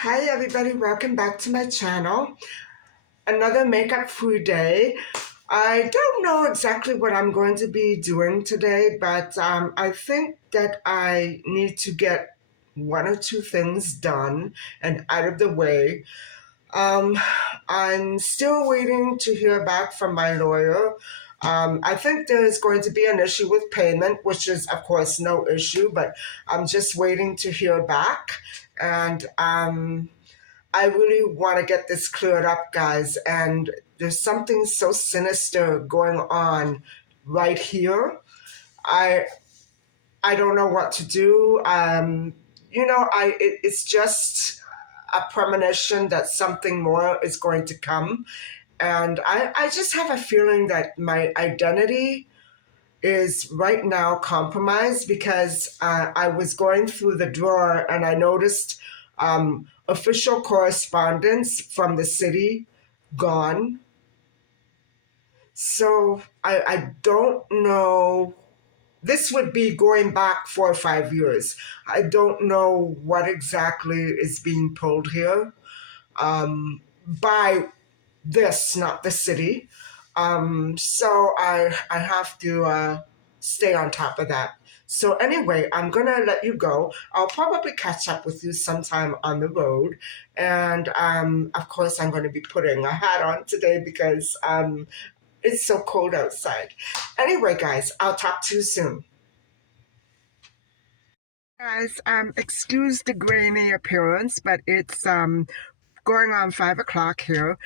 Hi everybody, welcome back to my channel. Another makeup free day. I don't know exactly what I'm going to be doing today, but I think that I need to get one or two things done and out of the way. Um, I'm still waiting to hear back from my lawyer. I think there's going to be an issue with payment, which is, of course, no issue, but I'm just waiting to hear back. And I really want to get this cleared up, guys. And there's something so sinister going on right here. I I don't know what to do. It's just a premonition that something more is going to come. And I just have a feeling that my identity is right now compromised because I was going through the drawer and I noticed official correspondence from the city gone. So I don't know. This would be going back 4 or 5 years. I don't know what exactly is being pulled here by this, not the city. So I have to stay on top of that. So anyway, I'm gonna let you go. I'll probably catch up with you sometime on the road, and of course I'm going to be putting a hat on today because it's so cold outside. Anyway, guys, I'll talk to you soon. Guys, excuse the grainy appearance, but it's going on 5 o'clock here,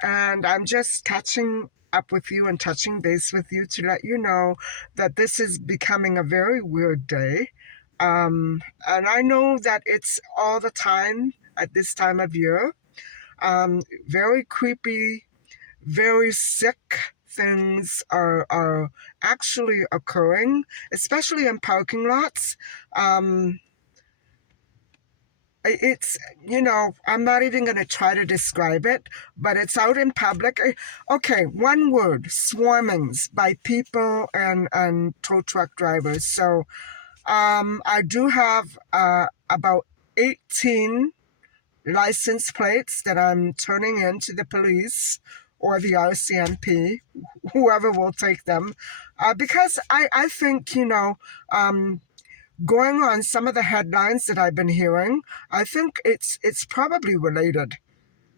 and I'm just catching up with you and touching base with you to let you know that this is becoming a very weird day. And I know that it's all the time at this time of year. Very creepy, very sick things are actually occurring, especially in parking lots. Um, it's, I'm not even going to try to describe it, but it's out in public. Okay, one word: swarmings by people and tow truck drivers. So I do have about 18 license plates that I'm turning in to the police or the RCMP, whoever will take them, because I think, going on some of the headlines that I've been hearing, I think it's probably related.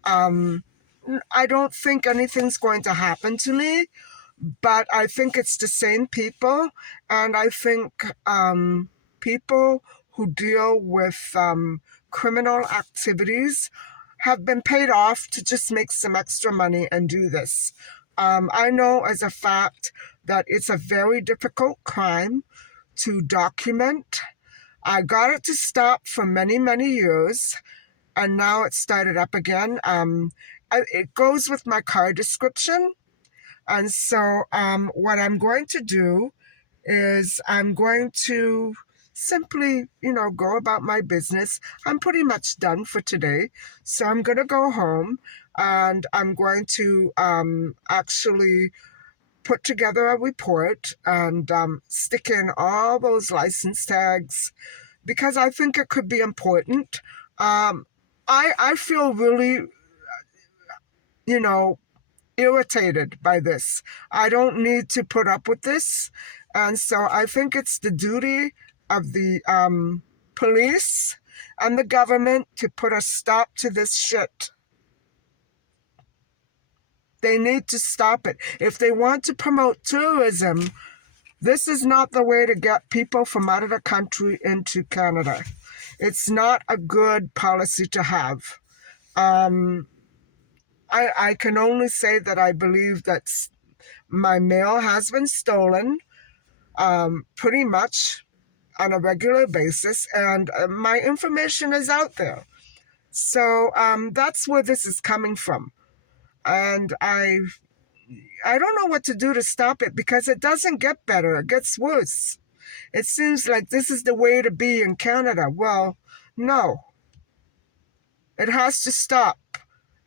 Um, I don't think anything's going to happen to me, but I think it's the same people, and I think people who deal with criminal activities have been paid off to just make some extra money and do this. I know as a fact that it's a very difficult crime to document. I got it to stop for many, many years, and now it started up again. It goes with my car description. And so, what I'm going to do is I'm going to simply, go about my business. I'm pretty much done for today. So I'm going to go home and I'm going to actually put together a report and stick in all those license tags because I think it could be important. I feel really, you know, irritated by this. I don't need to put up with this. And so I think it's the duty of the police and the government to put a stop to this shit. They need to stop it. If they want to promote tourism, this is not the way to get people from out of the country into Canada. It's not a good policy to have. Um, I can only say that I believe that my mail has been stolen pretty much on a regular basis, and my information is out there. So that's where this is coming from. And I don't know what to do to stop it because it doesn't get better, it gets worse. It seems like this is the way to be in Canada. Well, no, it has to stop.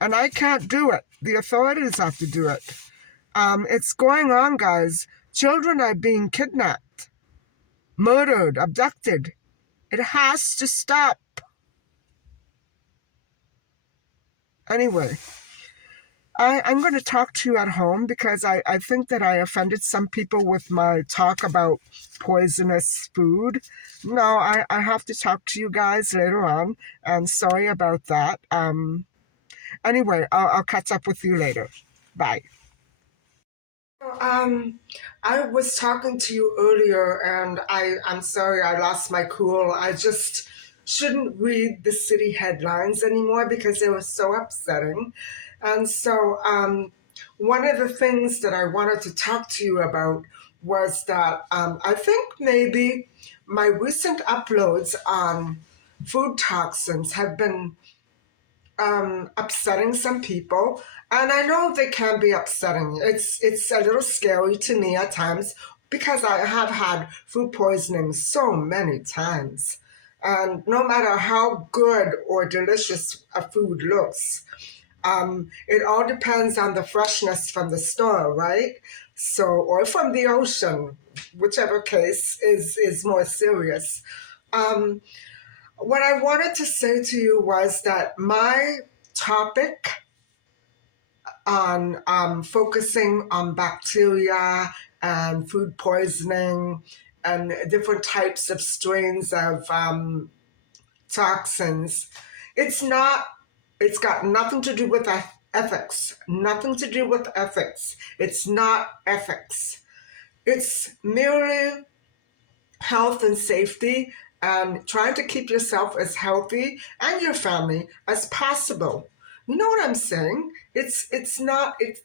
And I can't do it. The authorities have to do it. It's going on, guys. Children are being kidnapped, murdered, abducted. It has to stop. Anyway, I'm going to talk to you at home because I think that I offended some people with my talk about poisonous food. No, I have to talk to you guys later on, and sorry about that. Anyway, I'll catch up with you later. Bye. Um, I was talking to you earlier, and I'm sorry I lost my cool. I just shouldn't read the city headlines anymore because they were so upsetting. And so, one of the things that I wanted to talk to you about was that I think maybe my recent uploads on food toxins have been upsetting some people, and I know they can be upsetting. It's a little scary to me at times because I have had food poisoning so many times, and no matter how good or delicious a food looks, it all depends on the freshness from the store, right? So, or from the ocean, whichever case is more serious. Um, what I wanted to say to you was that my topic on focusing on bacteria and food poisoning and different types of strains of toxins, it's not, it's got nothing to do with ethics, nothing to do with ethics. It's not ethics. It's merely health and safety and trying to keep yourself as healthy and your family as possible. You know what I'm saying? It's not it's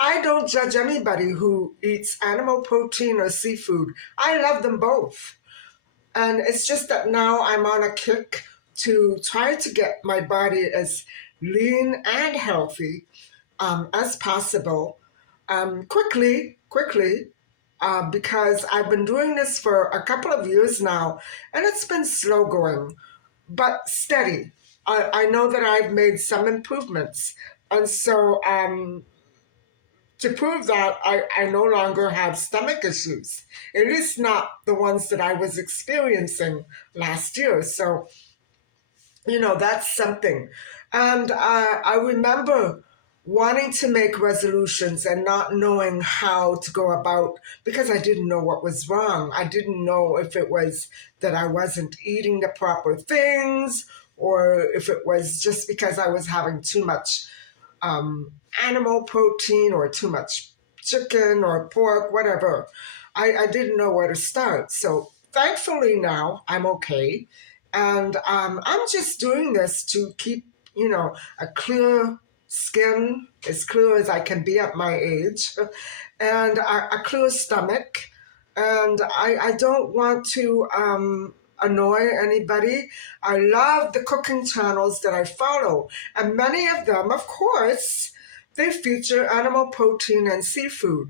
I don't judge anybody who eats animal protein or seafood. I love them both. And it's just that now I'm on a kick to try to get my body as lean and healthy as possible, quickly, because I've been doing this for a couple of years now, and it's been slow going, but steady. I know that I've made some improvements, and so to prove that, I no longer have stomach issues, at least not the ones that I was experiencing last year. So that's something. And I remember wanting to make resolutions and not knowing how to go about because I didn't know what was wrong. I didn't know if it was that I wasn't eating the proper things or if it was just because I was having too much um, animal protein or too much chicken or pork, whatever. I didn't know where to start. So thankfully now I'm okay. And I'm just doing this to keep, a clear skin, as clear as I can be at my age, and a clear stomach. And I don't want to annoy anybody. I love the cooking channels that I follow, and many of them, of course, they feature animal protein and seafood.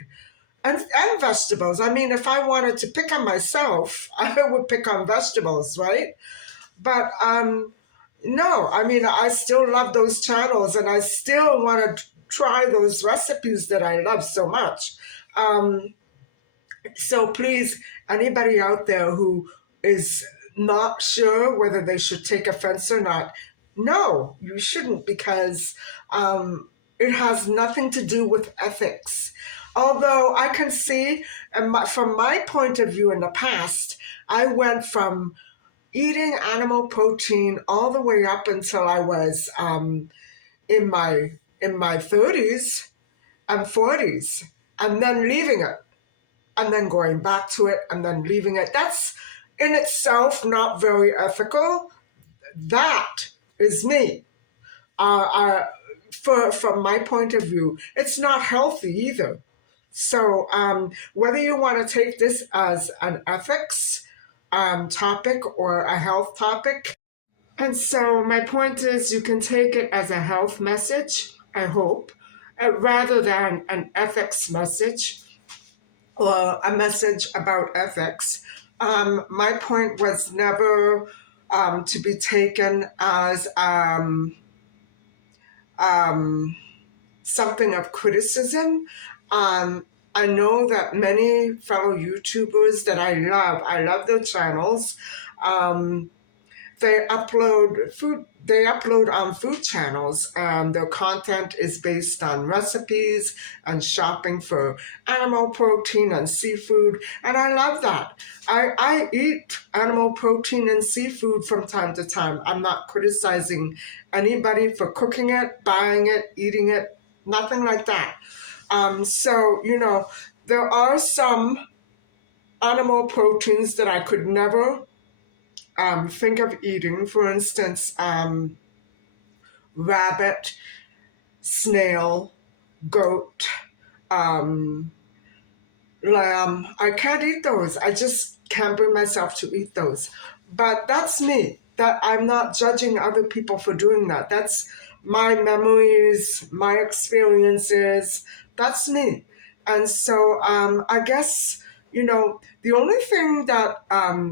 And vegetables. I mean, if I wanted to pick on myself, I would pick on vegetables, right? But no, I mean, I still love those channels and I still want to try those recipes that I love so much. Um, so please, anybody out there who is not sure whether they should take offense or not, no, you shouldn't because it has nothing to do with ethics. Although I can see, from my point of view in the past, I went from eating animal protein all the way up until I was in my 30s and 40s, and then leaving it and then going back to it and then leaving it. That's in itself not very ethical. That is me. From my point of view, it's not healthy either. So whether you want to take this as an ethics topic or a health topic, and so my point is you can take it as a health message, I hope, rather than an ethics message or a message about ethics. My point was never to be taken as um, something of criticism. I know that many fellow YouTubers that I love their channels. Um, they upload on food channels, and their content is based on recipes and shopping for animal protein and seafood, and I love that. I eat animal protein and seafood from time to time. I'm not criticizing anybody for cooking it, buying it, eating it, nothing like that. So there are some animal proteins that I could never think of eating. For instance, rabbit, snail, goat, um, lamb. I can't eat those. I just can't bring myself to eat those. But that's me. That I'm not judging other people for doing that. That's my memories, my experiences. That's me. And so I guess, the only thing that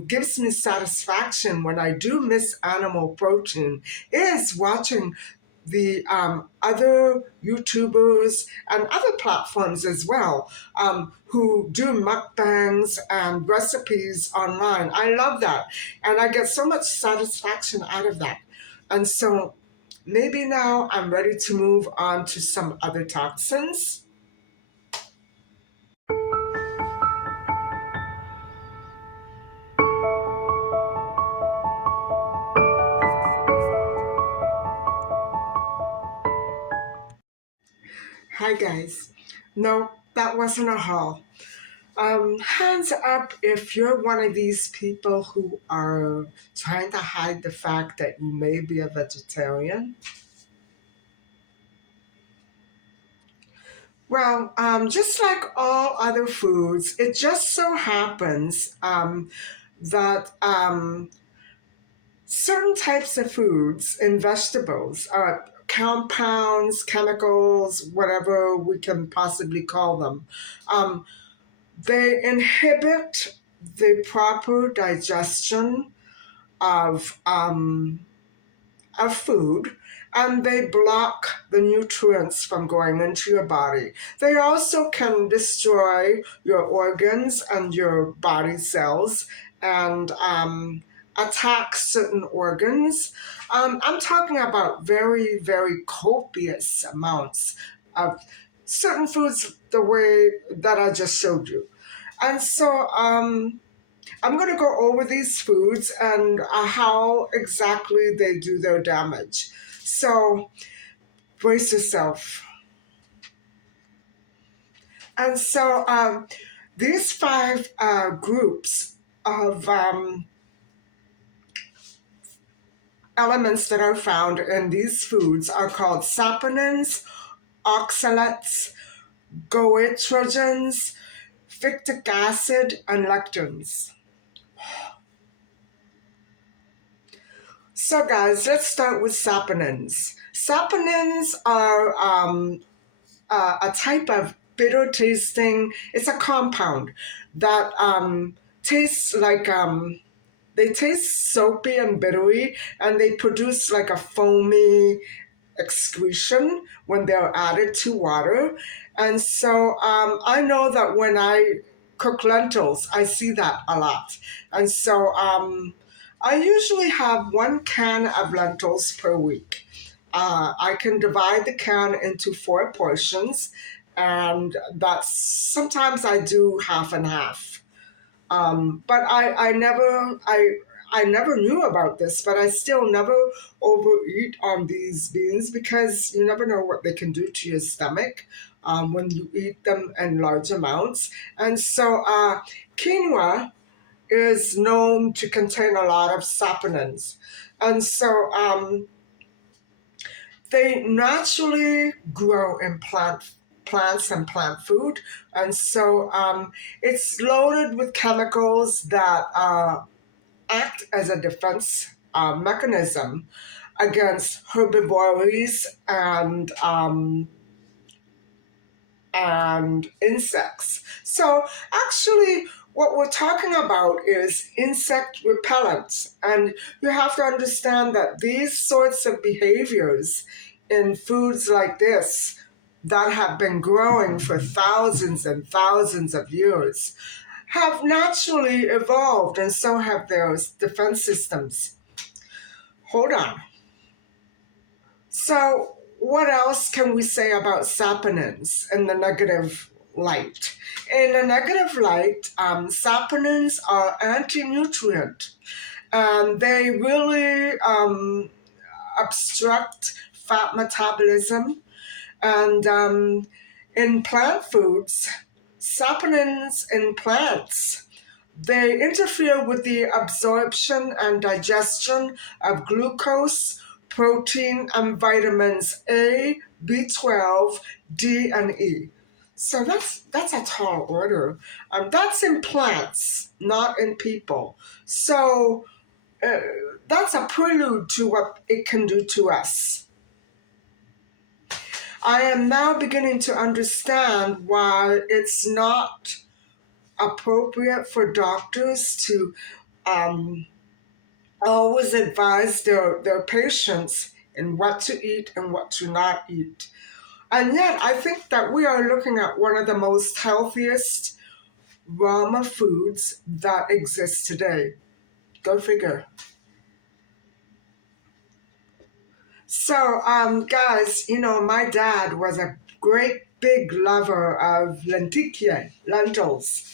gives me satisfaction when I do miss animal protein is watching the other YouTubers and other platforms as well, who do mukbangs and recipes online. I love that. And I get so much satisfaction out of that. And so maybe now I'm ready to move on to some other toxins. Hi, guys. No, that wasn't a haul. Hands up if you're one of these people who are trying to hide the fact that you may be a vegetarian. Well, just like all other foods, it just so happens that certain types of foods and vegetables are compounds, chemicals, whatever we can possibly call them. Um, they inhibit the proper digestion of food, and they block the nutrients from going into your body. They also can destroy your organs and your body cells and attack certain organs. I'm talking about very, very copious amounts of certain foods, the way that I just showed you. And so I'm going to go over these foods and how exactly they do their damage. So brace yourself. And so these five groups of elements that are found in these foods are called saponins, oxalates, goitrogens, phyticacid, and lectins. So, guys, let's start with saponins. Saponins are a type of bitter tasting, it's a compound that tastes like, they taste soapy and bittery, and they produce like a foamy excretion when they're added to water. And so I know that when I cook lentils, I see that a lot. And so I usually have 1 can of lentils per week. I can divide the can into 4 portions, and that's sometimes I do half and half. But I never knew about this, but I still never overeat on these beans because you never know what they can do to your stomach when you eat them in large amounts. And so quinoa is known to contain a lot of saponins. And so they naturally grow in plants and plant food. And so it's loaded with chemicals that act as a defense mechanism against herbivores and insects. So actually, what we're talking about is insect repellents. And you have to understand that these sorts of behaviors in foods like this that have been growing for thousands and thousands of years have naturally evolved, and so have their defense systems. Hold on. So, what else can we say about saponins in the negative light? In the negative light, saponins are anti-nutrient. They really obstruct fat metabolism. And in plant foods, saponins in plants, they interfere with the absorption and digestion of glucose, protein, and vitamins A, B12, D, and E. So that's a tall order. That's in plants, not in people. So uh, that's a prelude to what it can do to us. I am now beginning to understand why it's not appropriate for doctors to um, always advise their patients in what to eat and what to not eat. And yet, I think that we are looking at one of the most healthiest raw foods that exists today. Go figure. So, guys, my dad was a great big lover of lenticchie, lentils.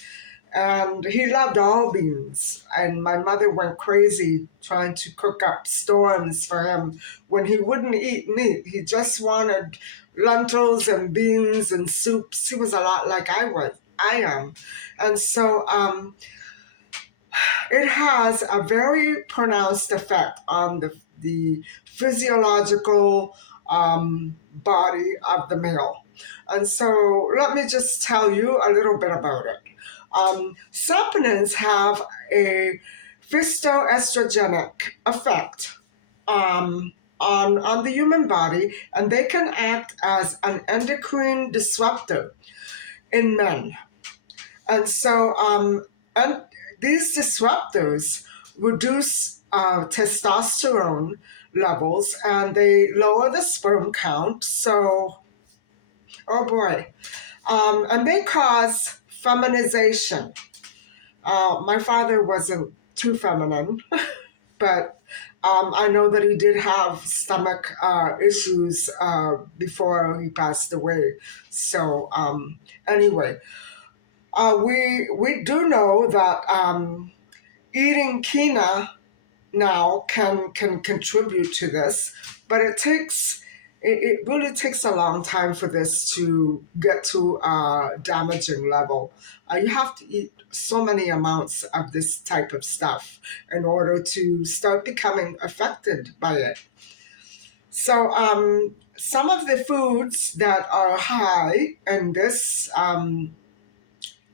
And he loved all beans. And my mother went crazy trying to cook up storms for him when he wouldn't eat meat. He just wanted lentils and beans and soups. He was a lot like I am. And so it has a very pronounced effect on the physiological body of the male. And so let me just tell you a little bit about it. Saponins have a phytoestrogenic effect on the human body, and they can act as an endocrine disruptor in men. And so and these disruptors reduce testosterone levels and they lower the sperm count. So, oh boy. And they cause feminization. My father wasn't too feminine, but I know that he did have stomach issues before he passed away. So, anyway, we do know that eating quinoa now can contribute to this, but it really takes a long time for this to get to a damaging level. You have to eat so many amounts of this type of stuff in order to start becoming affected by it. So some of the foods that are high in this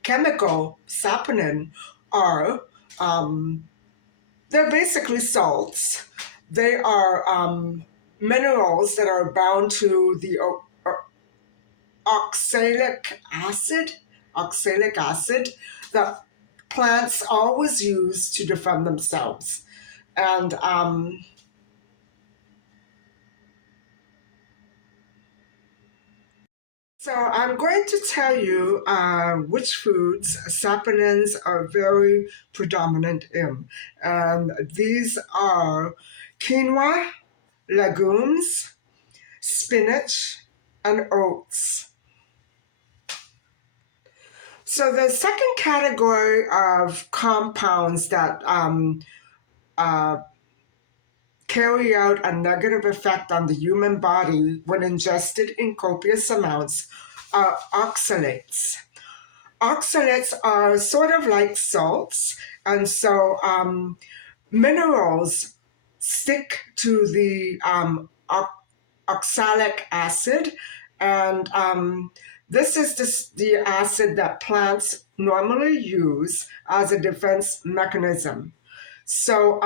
chemical saponin are they're basically salts. They are minerals that are bound to the oxalic acid that plants always use to defend themselves. And so I'm going to tell you which foods saponins are very predominant in. And these are quinoa, legumes, spinach, and oats. So the second category of compounds that uh, carry out a negative effect on the human body when ingested in copious amounts are oxalates. Oxalates are sort of like salts, and so minerals stick to the oxalic acid, and this is the acid that plants normally use as a defense mechanism. So,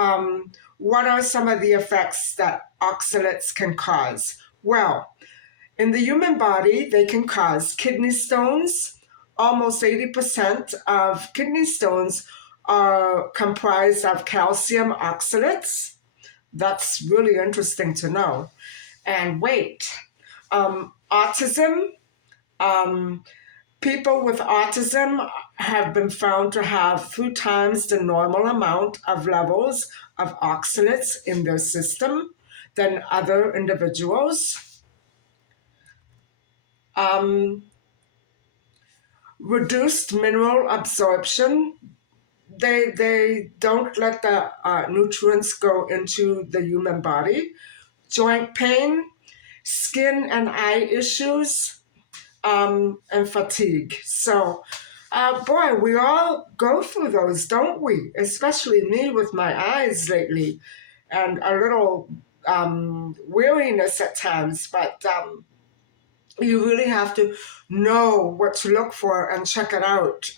what are some of the effects that oxalates can cause? Well, in the human body, they can cause kidney stones. Almost 80% of kidney stones are comprised of calcium oxalates. That's really interesting to know. And weight. Autism, um, People with autism have been found to have 3 times the normal amount of levels of oxalates in their system than other individuals. Um, Reduced mineral absorption. They don't let the nutrients go into the human body. Joint pain, skin and eye issues, and fatigue. So, boy, we all go through those, don't we? Especially me with my eyes lately, and a little weariness at times. But you really have to know what to look for and check it out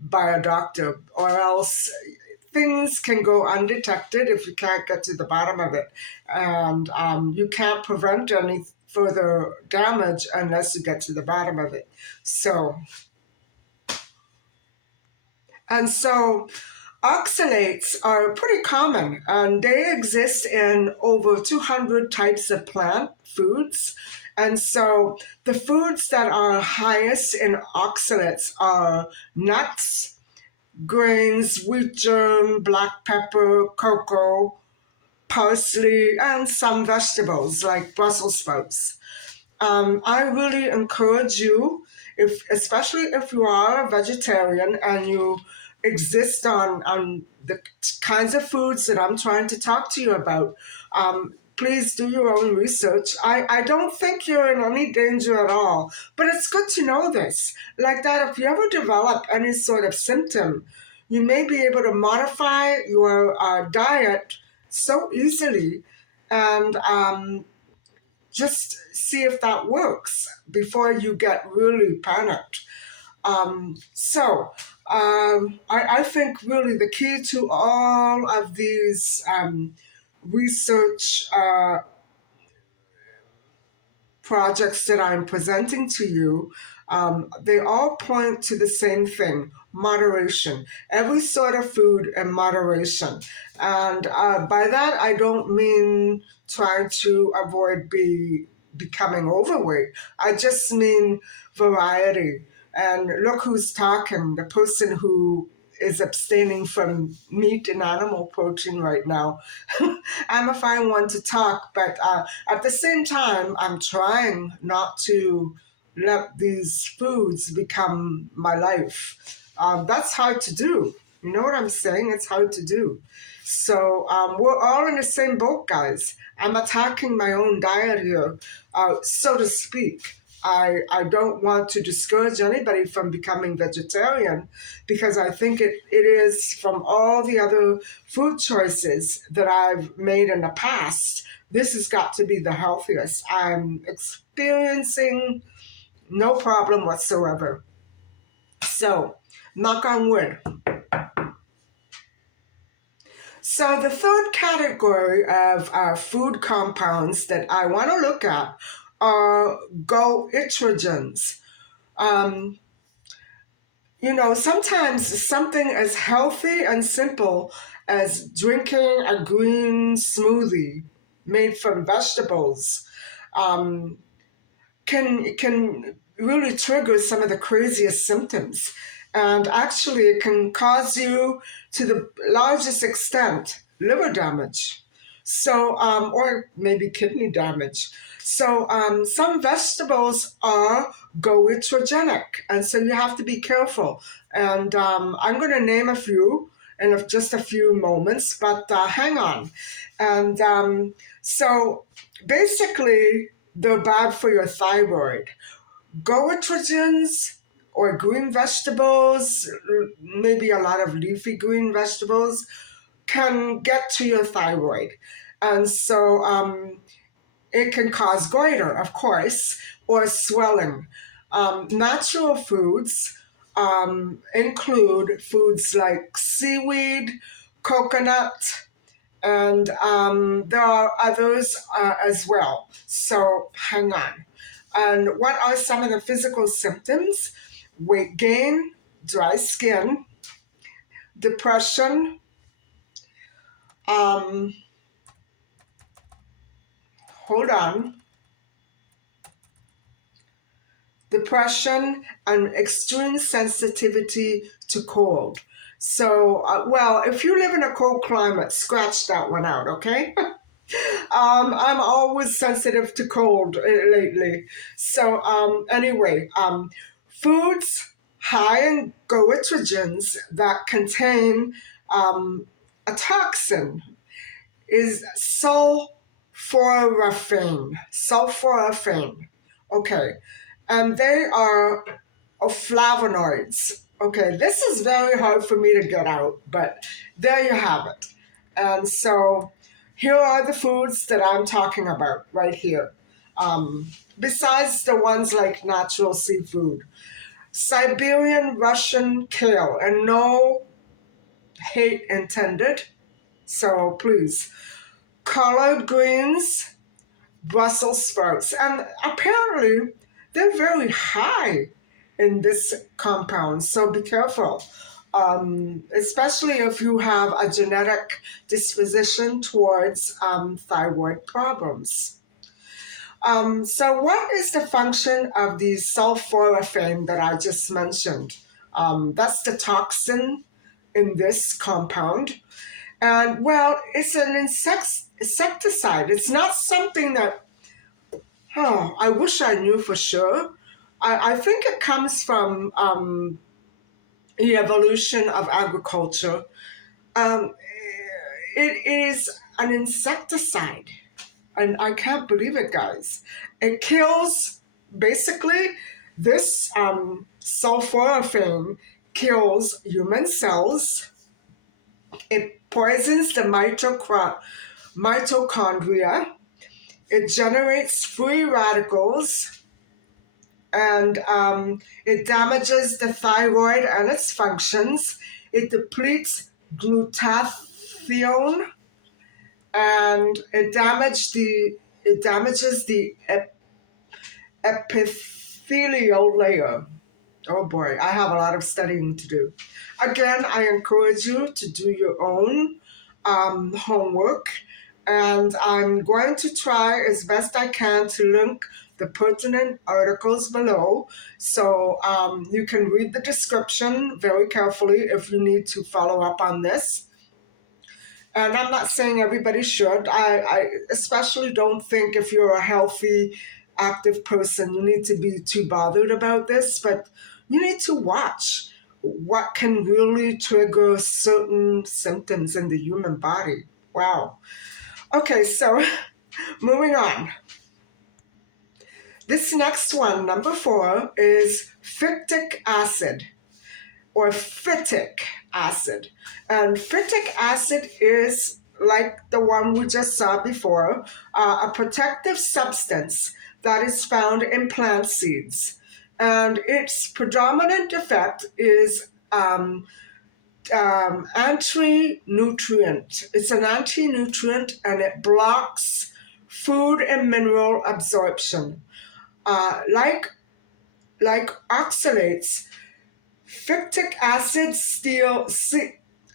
by a doctor, or else things can go undetected if you can't get to the bottom of it. And you can't prevent any further damage unless you get to the bottom of it. So oxalates are pretty common, and they exist in over 200 types of plant foods. And so the foods that are highest in oxalates are nuts, grains, wheat germ, black pepper, cocoa, parsley, and some vegetables like Brussels sprouts. I really encourage you, especially if you are a vegetarian and you exist on the kinds of foods that I'm trying to talk to you about, please do your own research. I don't think you're in any danger at all, but it's good to know this. Like that, if you ever develop any sort of symptom, you may be able to modify your diet so easily, and just see if that works before you get really panicked. I think really the key to all of these research projects that I'm presenting to you, they all point to the same thing: moderation. Every sort of food in moderation. And by that, I don't mean trying to avoid becoming overweight. I just mean variety. And look who's talking, the person who is abstaining from meat and animal protein right now. I'm a fine one to talk, but at the same time, I'm trying not to let these foods become my life. That's hard to do. You know what I'm saying? It's hard to do. So we're all in the same boat, guys. I'm attacking my own diet here, so to speak. I don't want to discourage anybody from becoming vegetarian, because I think it is, from all the other food choices that I've made in the past, this has got to be the healthiest. I'm experiencing no problem whatsoever. So, knock on wood. So, the third category of food compounds that I want to look at are goitrogens. Um, sometimes something as healthy and simple as drinking a green smoothie made from vegetables um, can really trigger some of the craziest symptoms. And actually, it can cause you, to the largest extent, liver damage. So, or maybe kidney damage. So, some vegetables are goitrogenic, and so you have to be careful. And I'm going to name a few in just a few moments, but hang on. And so, basically, they're bad for your thyroid. Goitrogens, or green vegetables, maybe a lot of leafy green vegetables, can get to your thyroid. And so it can cause goiter, of course, or swelling. Natural foods include foods like seaweed, coconut, and there are others as well. So hang on. And what are some of the physical symptoms? Weight gain, dry skin, depression, um, hold on, depression, and extreme sensitivity to cold. So, well, if you live in a cold climate, scratch that one out, okay? I'm always sensitive to cold lately. So, anyway, foods high in goitrogens that contain a toxin is sulforaphane. Sulforaphane. Okay. And they are flavonoids. Okay. This is very hard for me to get out, but there you have it. And so here are the foods that I'm talking about right here. Besides the ones like natural seafood, Siberian Russian kale, and no hate intended. So please, collard greens, Brussels sprouts, and apparently they're very high in this compound. So be careful, especially if you have a genetic disposition towards thyroid problems. So, what is the function of the sulforaphane that I just mentioned? That's the toxin in this compound. And well, it's an insecticide. It's not something that, oh, I wish I knew for sure. I think it comes from the evolution of agriculture. Um, it is an insecticide. And I can't believe it, guys. It kills, basically, this sulforaphane kills human cells. It poisons the mitochondria. It generates free radicals, and it damages the thyroid and its functions. It depletes glutathione, and it damages the epithelial layer. Oh boy, I have a lot of studying to do. Again, I encourage you to do your own homework, and I'm going to try as best I can to link the pertinent articles below, so you can read the description very carefully if you need to follow up on this. And I'm not saying everybody should. I especially don't think if you're a healthy, active person, you need to be too bothered about this, but you need to watch what can really trigger certain symptoms in the human body. Wow. Okay, so moving on. This next one, number 4, is phytic acid or phytic acid. And phytic acid is, like the one we just saw before, a protective substance that is found in plant seeds. And its predominant effect is anti-nutrient. It's an anti-nutrient, and it blocks food and mineral absorption. Like oxalates, phytic acid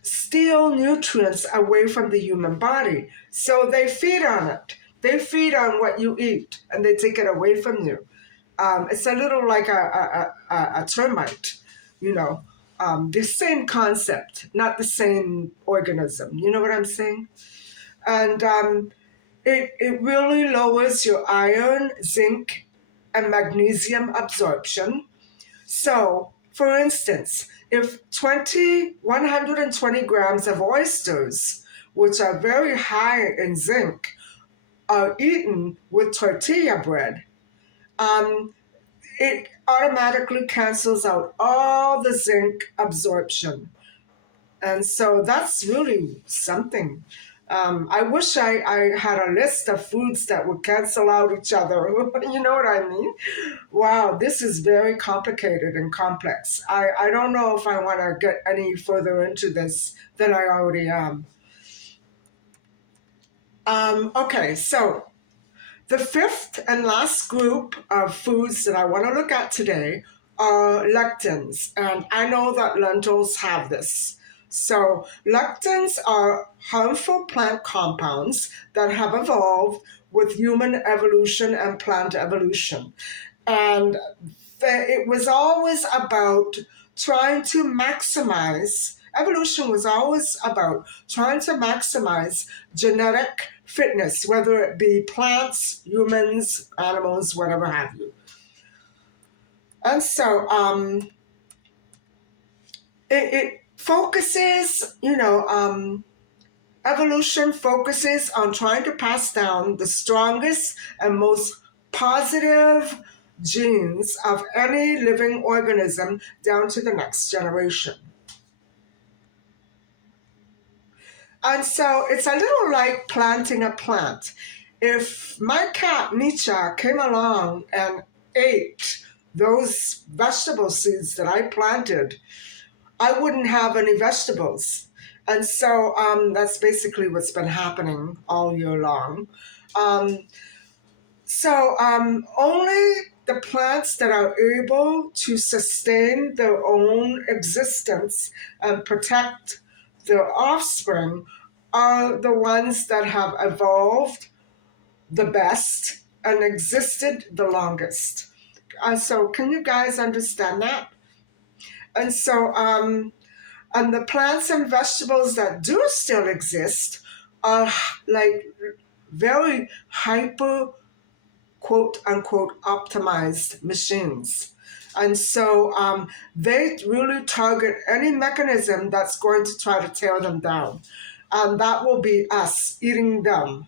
steal nutrients away from the human body. So they feed on it. They feed on what you eat, and they take it away from you. It's a little like a termite, you know. The same concept, not the same organism. You know what I'm saying? And it really lowers your iron, zinc, and magnesium absorption. So, for instance, if 120 grams of oysters, which are very high in zinc, are eaten with tortilla bread, it automatically cancels out all the zinc absorption. And so that's really something. I wish I had a list of foods that would cancel out each other. You know what I mean? Wow, this is very complicated and complex. I don't know if I want to get any further into this than I already am. Okay, so the fifth and last group of foods that I want to look at today are lectins. And I know that lentils have this. So, lectins are harmful plant compounds that have evolved with human evolution and plant evolution. And that it was always about trying to maximize, evolution was always about trying to maximize genetic fitness, whether it be plants, humans, animals, whatever have you. And so it focuses, evolution focuses on trying to pass down the strongest and most positive genes of any living organism down to the next generation. And so it's a little like planting a plant. If my cat Nietzsche came along and ate those vegetable seeds that I planted, I wouldn't have any vegetables. And so that's basically what's been happening all year long. Um, only the plants that are able to sustain their own existence and protect their offspring are the ones that have evolved the best and existed the longest. So, can you guys understand that? And so, and the plants and vegetables that do still exist are like very hyper quote unquote optimized machines. And so they really target any mechanism that's going to try to tear them down. And that will be us eating them.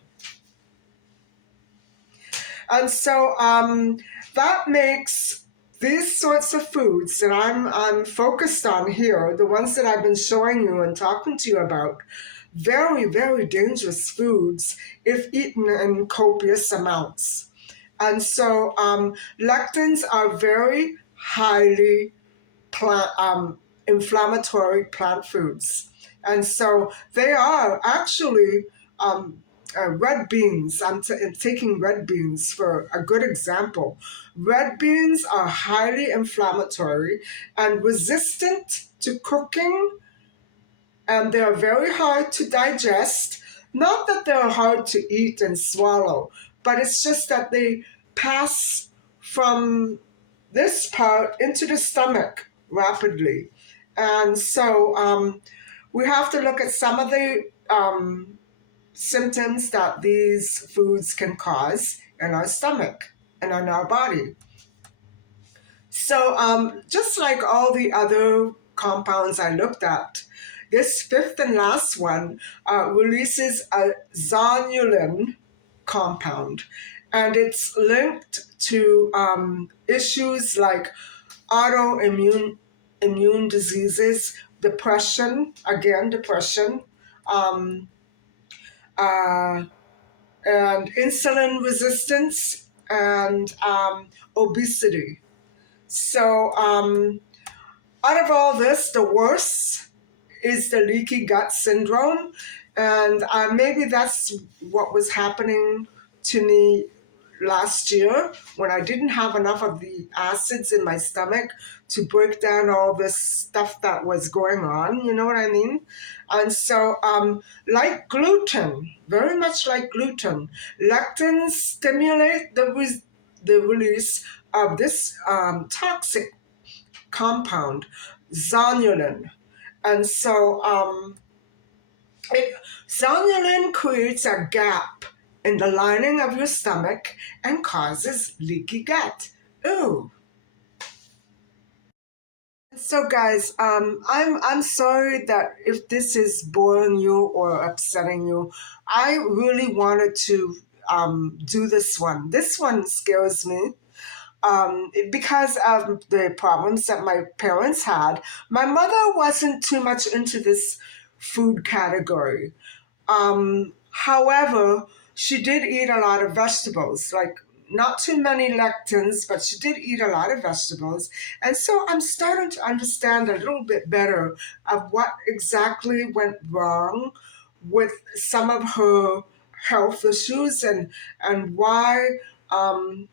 And so that makes these sorts of foods that I'm focused on here, the ones that I've been showing you and talking to you about, very, very dangerous foods if eaten in copious amounts. And so lectins are very highly inflammatory plant foods. And so they are actually red beans. I'm taking red beans for a good example. Red beans are highly inflammatory and resistant to cooking, and they're very hard to digest. Not that they're hard to eat and swallow, but it's just that they pass from this part into the stomach rapidly. And so we have to look at some of the symptoms that these foods can cause in our stomach and in our body. So just like all the other compounds I looked at, this fifth and last one releases a zonulin compound, and it's linked to issues like autoimmune immune diseases, depression, again, depression, um, uh, and insulin resistance, and obesity. So, out of all this, the worst is the leaky gut syndrome. And maybe that's what was happening to me last year when I didn't have enough of the acids in my stomach to break down all this stuff that was going on. You know what I mean? And so, like gluten, very much like gluten, lectins stimulate the release of this toxic compound, zonulin. And so zonulin creates a gap in the lining of your stomach and causes leaky gut. Ooh. So guys, I'm sorry that if this is boring you or upsetting you. I really wanted to do this one. This one scares me. Because of the problems that my parents had, my mother wasn't too much into this food category. However, she did eat a lot of vegetables, like not too many lectins, but she did eat a lot of vegetables. And so I'm starting to understand a little bit better of what exactly went wrong with some of her health issues and why um,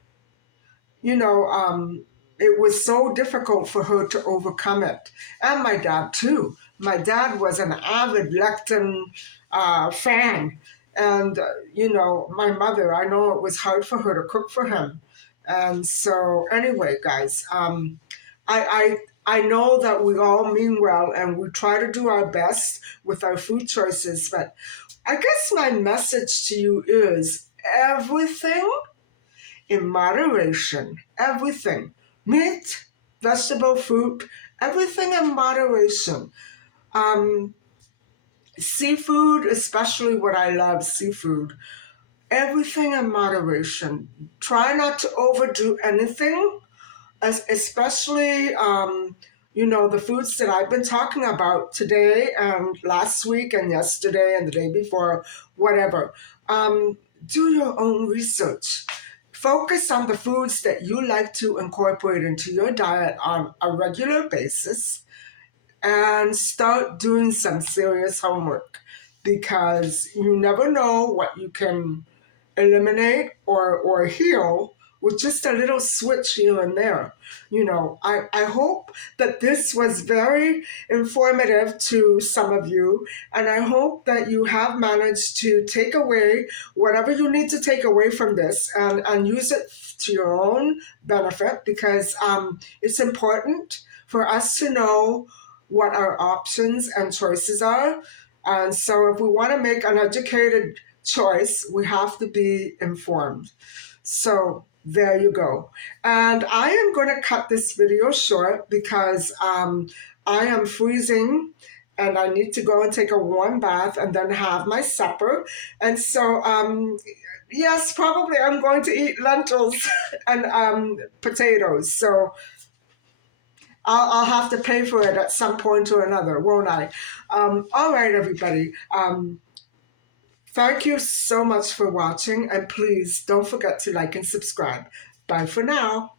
it was so difficult for her to overcome it. And my dad, too. My dad was an avid lectin fan. And, my mother, I know it was hard for her to cook for him And so, anyway, guys, I know that we all mean well and we try to do our best with our food choices, but I guess my message to you is everything in moderation. Everything. Meat, vegetable, fruit, everything in moderation. Um, Seafood, especially what I love, seafood, everything in moderation. Try not to overdo anything, especially the foods that I've been talking about today and last week and yesterday and the day before, whatever. um, do your own research. Focus on the foods that you like to incorporate into your diet on a regular basis and start doing some serious homework, because you never know what you can eliminate or heal with just a little switch here and there. I hope that this was very informative to some of you, and I hope that you have managed to take away whatever you need to take away from this and use it to your own benefit, because it's important for us to know what our options and choices are. And so if we want to make an educated choice, we have to be informed. So there you go. And I am going to cut this video short because I am freezing and I need to go and take a warm bath and then have my supper. And so, yes, probably I'm going to eat lentils and potatoes. So I'll have to pay for it at some point or another, won't I? All right, everybody. Thank you so much for watching, and please don't forget to like and subscribe. Bye for now.